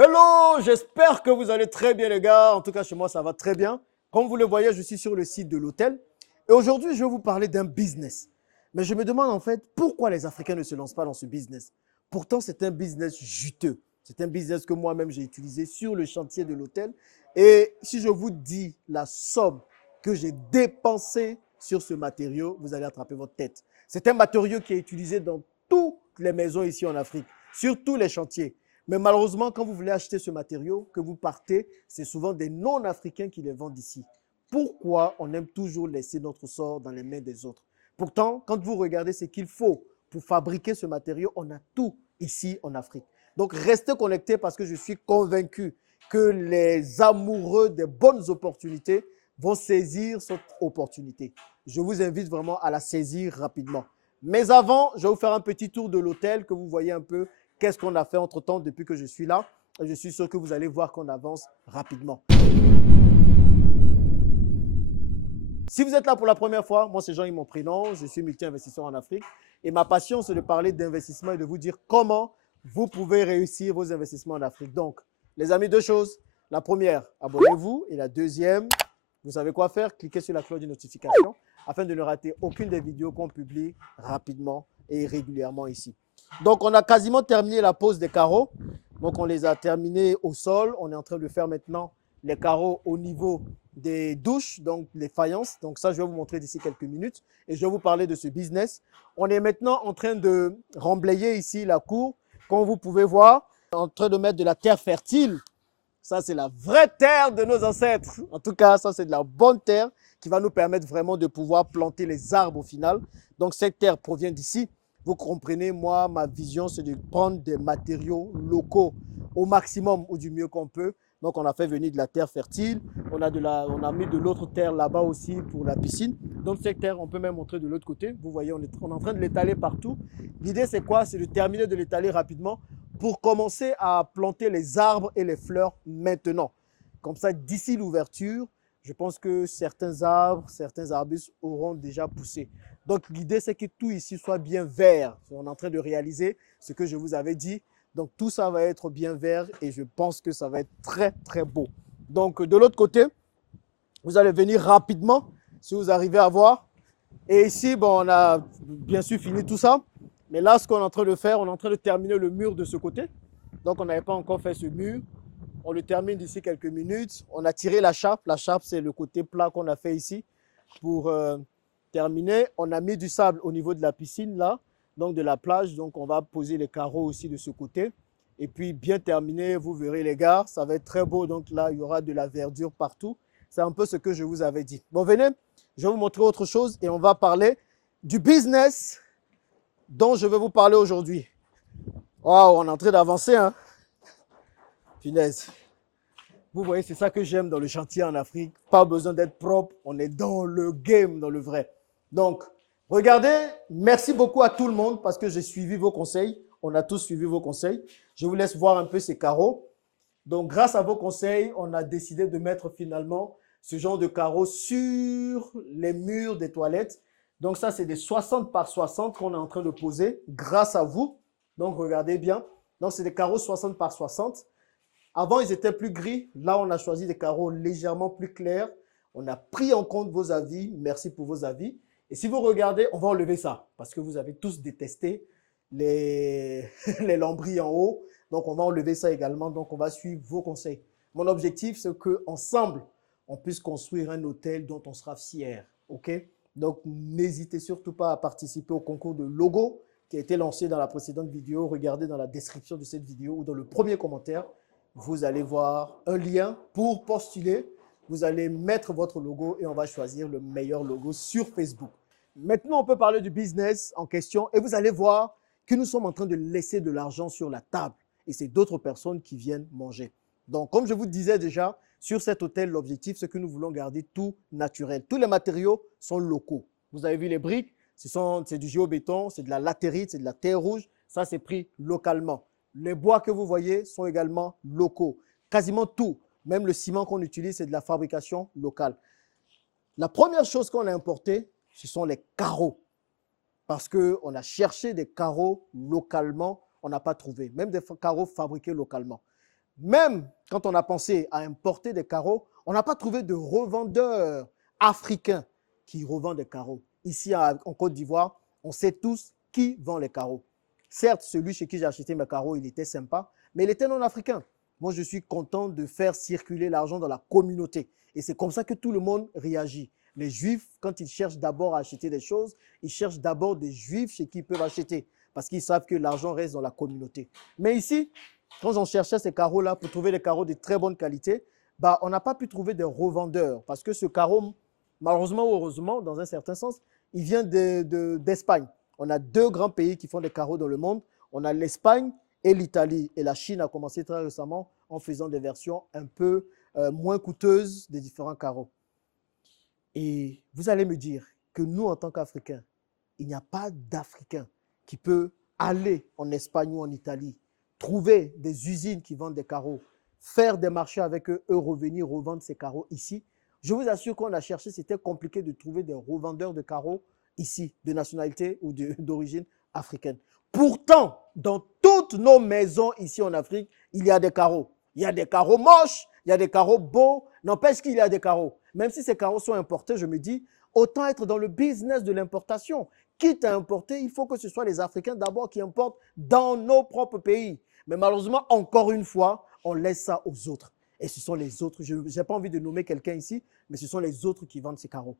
Hello, j'espère que vous allez très bien les gars. En tout cas, chez moi, ça va très bien. Comme vous le voyez, je suis sur le site de l'hôtel. Et aujourd'hui, je vais vous parler d'un business. Mais je me demande en fait, pourquoi les Africains ne se lancent pas dans ce business? Pourtant, c'est un business juteux. C'est un business que moi-même, j'ai utilisé sur le chantier de l'hôtel. Et si je vous dis la somme que j'ai dépensée sur ce matériau, vous allez attraper votre tête. C'est un matériau qui est utilisé dans toutes les maisons ici en Afrique, sur tous les chantiers. Mais malheureusement, quand vous voulez acheter ce matériau, que vous partez, c'est souvent des non-africains qui les vendent ici. Pourquoi on aime toujours laisser notre sort dans les mains des autres? Pourtant, quand vous regardez ce qu'il faut pour fabriquer ce matériau, on a tout ici en Afrique. Donc, restez connectés parce que je suis convaincu que les amoureux des bonnes opportunités vont saisir cette opportunité. Je vous invite vraiment à la saisir rapidement. Mais avant, je vais vous faire un petit tour de l'hôtel que vous voyez un peu qu'est-ce qu'on a fait entre-temps depuis que je suis là. Et je suis sûr que vous allez voir qu'on avance rapidement. Si vous êtes là pour la première fois, moi c'est Jean-Yves mon prénom, je suis multi-investisseur en Afrique et ma passion c'est de parler d'investissement et de vous dire comment vous pouvez réussir vos investissements en Afrique. Donc, les amis, deux choses. La première, abonnez-vous et la deuxième, vous savez quoi faire, cliquez sur la cloche de notification afin de ne rater aucune des vidéos qu'on publie rapidement et régulièrement ici. Donc, on a quasiment terminé la pose des carreaux. Donc, on les a terminés au sol. On est en train de faire maintenant les carreaux au niveau des douches, donc les faïences. Donc, ça, je vais vous montrer d'ici quelques minutes et je vais vous parler de ce business. On est maintenant en train de remblayer ici la cour. Comme vous pouvez voir, en train de mettre de la terre fertile. Ça, c'est la vraie terre de nos ancêtres. En tout cas, ça, c'est de la bonne terre qui va nous permettre vraiment de pouvoir planter les arbres au final. Donc, cette terre provient d'ici. Vous comprenez, moi, ma vision, c'est de prendre des matériaux locaux au maximum ou du mieux qu'on peut. Donc, on a fait venir de la terre fertile. On a mis de l'autre terre là-bas aussi pour la piscine. Donc, cette terre, on peut même montrer de l'autre côté. Vous voyez, on est en train de l'étaler partout. L'idée, c'est quoi? C'est de terminer de l'étaler rapidement pour commencer à planter les arbres et les fleurs maintenant. Comme ça, d'ici l'ouverture, je pense que certains arbres, certains arbustes auront déjà poussé. Donc, l'idée, c'est que tout ici soit bien vert. On est en train de réaliser ce que je vous avais dit. Donc, tout ça va être bien vert et je pense que ça va être très, très beau. Donc, de l'autre côté, vous allez venir rapidement, si vous arrivez à voir. Et ici, bon, on a bien sûr fini tout ça. Mais là, ce qu'on est en train de faire, on est en train de terminer le mur de ce côté. Donc, on n'avait pas encore fait ce mur. On le termine d'ici quelques minutes. On a tiré la chape. La chape, c'est le côté plat qu'on a fait ici. Pour terminer, on a mis du sable au niveau de la piscine, là, donc de la plage. Donc, on va poser les carreaux aussi de ce côté. Et puis, bien terminé, vous verrez les gars, ça va être très beau. Donc là, il y aura de la verdure partout. C'est un peu ce que je vous avais dit. Bon, venez, je vais vous montrer autre chose et on va parler du business dont je vais vous parler aujourd'hui. Waouh, on est en train d'avancer, hein? Finesse. Vous voyez, c'est ça que j'aime dans le chantier en Afrique. Pas besoin d'être propre, on est dans le game, dans le vrai. Donc, regardez, merci beaucoup à tout le monde parce que j'ai suivi vos conseils. On a tous suivi vos conseils. Je vous laisse voir un peu ces carreaux. Donc, grâce à vos conseils, on a décidé de mettre finalement ce genre de carreaux sur les murs des toilettes. Donc, ça, c'est des 60 par 60 qu'on est en train de poser grâce à vous. Donc, regardez bien. Donc, c'est des carreaux 60 par 60. Avant, ils étaient plus gris. Là, on a choisi des carreaux légèrement plus clairs. On a pris en compte vos avis. Merci pour vos avis. Et si vous regardez, on va enlever ça parce que vous avez tous détesté les, les lambris en haut. Donc, on va enlever ça également. Donc, on va suivre vos conseils. Mon objectif, c'est qu'ensemble, on puisse construire un hôtel dont on sera fier. OK? Donc, n'hésitez surtout pas à participer au concours de logo qui a été lancé dans la précédente vidéo. Regardez dans la description de cette vidéo ou dans le premier commentaire. Vous allez voir un lien pour postuler. Vous allez mettre votre logo et on va choisir le meilleur logo sur Facebook. Maintenant, on peut parler du business en question et vous allez voir que nous sommes en train de laisser de l'argent sur la table et c'est d'autres personnes qui viennent manger. Donc, comme je vous disais déjà, sur cet hôtel, l'objectif, c'est que nous voulons garder tout naturel. Tous les matériaux sont locaux. Vous avez vu les briques, c'est du géobéton, c'est de la latérite, c'est de la terre rouge. Ça, c'est pris localement. Les bois que vous voyez sont également locaux. Quasiment tout, même le ciment qu'on utilise, c'est de la fabrication locale. La première chose qu'on a importée, ce sont les carreaux. Parce qu'on a cherché des carreaux localement, on n'a pas trouvé. Même des carreaux fabriqués localement. même quand on a pensé à importer des carreaux, on n'a pas trouvé de revendeur africain qui revend des carreaux. Ici, en Côte d'Ivoire, on sait tous qui vend les carreaux. Certes, celui chez qui j'ai acheté mes carreaux, il était sympa, mais il était non africain. Moi, je suis content de faire circuler l'argent dans la communauté. Et c'est comme ça que tout le monde réagit. Les Juifs, quand ils cherchent d'abord à acheter des choses, ils cherchent d'abord des Juifs chez qui ils peuvent acheter parce qu'ils savent que l'argent reste dans la communauté. Mais ici, quand on cherchait ces carreaux-là pour trouver des carreaux de très bonne qualité, bah, on n'a pas pu trouver des revendeurs parce que ce carreau, malheureusement ou heureusement, dans un certain sens, il vient d'Espagne. On a deux grands pays qui font des carreaux dans le monde. On a l'Espagne et l'Italie. Et la Chine a commencé très récemment en faisant des versions un peu moins coûteuses des différents carreaux. Et vous allez me dire que nous, en tant qu'Africains, il n'y a pas d'Africain qui peut aller en Espagne ou en Italie, trouver des usines qui vendent des carreaux, faire des marchés avec eux, revenir revendre ces carreaux ici. Je vous assure qu'on a cherché, c'était compliqué de trouver des revendeurs de carreaux ici, de nationalité ou d'origine africaine. Pourtant, dans toutes nos maisons ici en Afrique, il y a des carreaux. Il y a des carreaux moches, il y a des carreaux beaux, n'empêche qu'il y a des carreaux. Même si ces carreaux sont importés, je me dis, autant être dans le business de l'importation. Quitte à importer, il faut que ce soit les Africains d'abord qui importent dans nos propres pays. Mais malheureusement, encore une fois, on laisse ça aux autres. Et ce sont les autres, je n'ai pas envie de nommer quelqu'un ici, mais ce sont les autres qui vendent ces carreaux.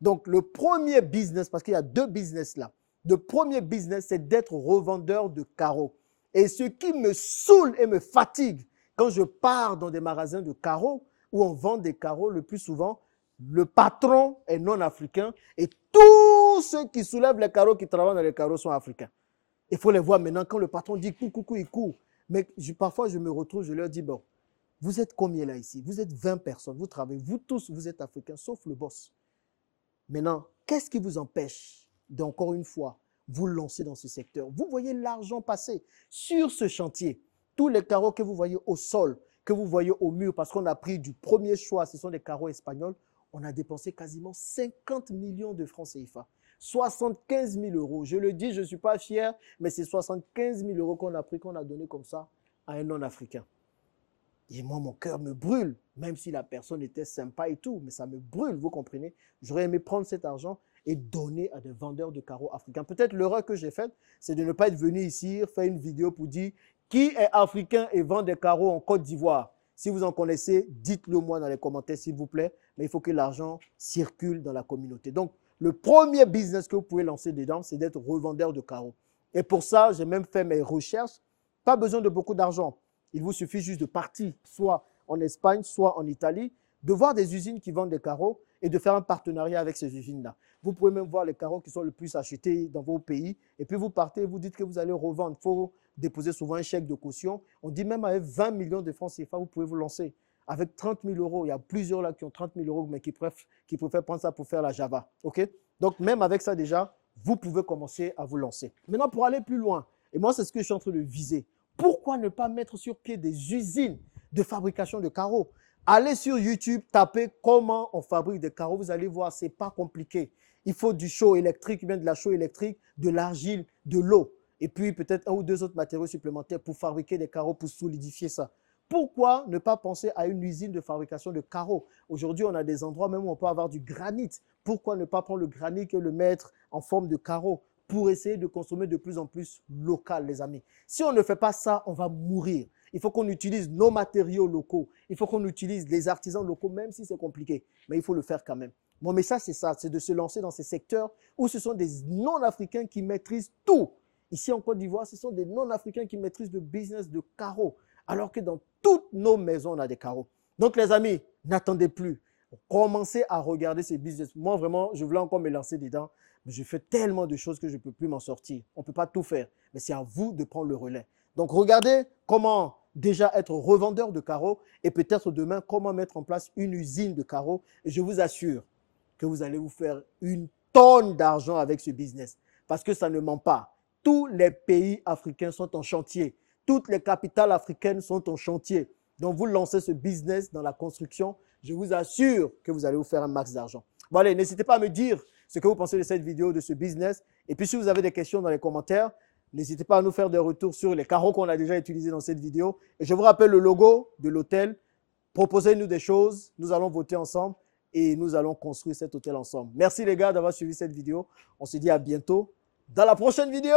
Donc, le premier business, parce qu'il y a deux business là, le premier business, c'est d'être revendeur de carreaux. Et ce qui me saoule et me fatigue quand je pars dans des magasins de carreaux où on vend des carreaux, le plus souvent, le patron est non africain et tous ceux qui soulèvent les carreaux, qui travaillent dans les carreaux sont africains. Il faut les voir maintenant quand le patron dit coucou, il court. Mais parfois, je me retrouve, je leur dis, bon, vous êtes combien là ici? Vous êtes 20 personnes, vous travaillez, vous tous, vous êtes africains, sauf le boss. Maintenant, qu'est-ce qui vous empêche d'encore une fois vous lancer dans ce secteur? Vous voyez l'argent passer sur ce chantier. Tous les carreaux que vous voyez au sol, que vous voyez au mur, parce qu'on a pris du premier choix, ce sont des carreaux espagnols, on a dépensé quasiment 50 millions de francs CFA. 75 000 euros. Je le dis, je ne suis pas fier, mais c'est 75 000 euros qu'on a pris, qu'on a donné comme ça à un non-africain. Et moi, mon cœur me brûle, même si la personne était sympa et tout, mais ça me brûle, vous comprenez? J'aurais aimé prendre cet argent et donner à des vendeurs de carreaux africains. Peut-être l'erreur que j'ai faite, c'est de ne pas être venu ici faire une vidéo pour dire qui est africain et vend des carreaux en Côte d'Ivoire. Si vous en connaissez, dites-le moi dans les commentaires, s'il vous plaît. Mais il faut que l'argent circule dans la communauté. Donc, le premier business que vous pouvez lancer dedans, c'est d'être revendeur de carreaux. Et pour ça, j'ai même fait mes recherches. Pas besoin de beaucoup d'argent. Il vous suffit juste de partir, soit en Espagne, soit en Italie, de voir des usines qui vendent des carreaux et de faire un partenariat avec ces usines-là. Vous pouvez même voir les carreaux qui sont le plus achetés dans vos pays. Et puis vous partez, vous dites que vous allez revendre. Il faut déposer souvent un chèque de caution. On dit même avec 20 millions de francs CFA, vous pouvez vous lancer. Avec 30 000 euros, il y a plusieurs là qui ont 30 000 euros, mais qui préfèrent prendre ça pour faire la Java. Okay? Donc même avec ça déjà, vous pouvez commencer à vous lancer. Maintenant, pour aller plus loin, et moi c'est ce que je suis en train de viser, pourquoi ne pas mettre sur pied des usines de fabrication de carreaux? Allez sur YouTube, tapez comment on fabrique des carreaux. Vous allez voir, ce n'est pas compliqué. Il faut du chaud électrique, bien de la chaux électrique, de l'argile, de l'eau. Et puis peut-être un ou deux autres matériaux supplémentaires pour fabriquer des carreaux, pour solidifier ça. Pourquoi ne pas penser à une usine de fabrication de carreaux? Aujourd'hui, on a des endroits même où on peut avoir du granit. Pourquoi ne pas prendre le granit et le mettre en forme de carreaux pour essayer de consommer de plus en plus local, les amis? Si on ne fait pas ça, on va mourir. Il faut qu'on utilise nos matériaux locaux. Il faut qu'on utilise les artisans locaux, même si c'est compliqué. Mais il faut le faire quand même. Mon message, c'est ça, c'est de se lancer dans ces secteurs où ce sont des non-africains qui maîtrisent tout. Ici en Côte d'Ivoire, ce sont des non-africains qui maîtrisent le business de carreaux. Alors que dans toutes nos maisons, on a des carreaux. Donc les amis, n'attendez plus. Commencez à regarder ces business. Moi, vraiment, je voulais encore me lancer dedans. Mais je fais tellement de choses que je ne peux plus m'en sortir. On ne peut pas tout faire. Mais c'est à vous de prendre le relais. Donc regardez comment déjà être revendeur de carreaux et peut-être demain comment mettre en place une usine de carreaux. Et je vous assure que vous allez vous faire une tonne d'argent avec ce business. Parce que ça ne ment pas. Tous les pays africains sont en chantier. Toutes les capitales africaines sont en chantier. Donc, vous lancez ce business dans la construction, je vous assure que vous allez vous faire un max d'argent. Bon, allez, n'hésitez pas à me dire ce que vous pensez de cette vidéo, de ce business. Et puis, si vous avez des questions dans les commentaires, N'hésitez pas à nous faire des retours sur les carreaux qu'on a déjà utilisés dans cette vidéo. Et je vous rappelle le logo de l'hôtel. Proposez-nous des choses. Nous allons voter ensemble et nous allons construire cet hôtel ensemble. Merci les gars d'avoir suivi cette vidéo. On se dit à bientôt dans la prochaine vidéo.